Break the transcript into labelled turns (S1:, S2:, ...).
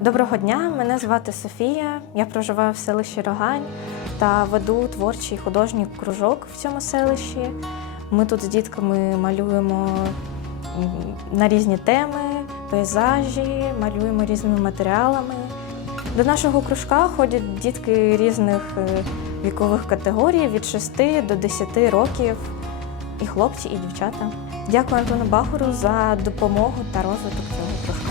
S1: Доброго дня, мене звати Софія. Я проживаю в селищі Рогань та веду творчий художній кружок в цьому селищі. Ми тут з дітками малюємо на різні теми, пейзажі, малюємо різними матеріалами. До нашого кружка ходять дітки різних е, вікових категорій від 6 до 10 років, і хлопці, і дівчата. Дякую Антону Багуру за допомогу та розвиток цього кружка.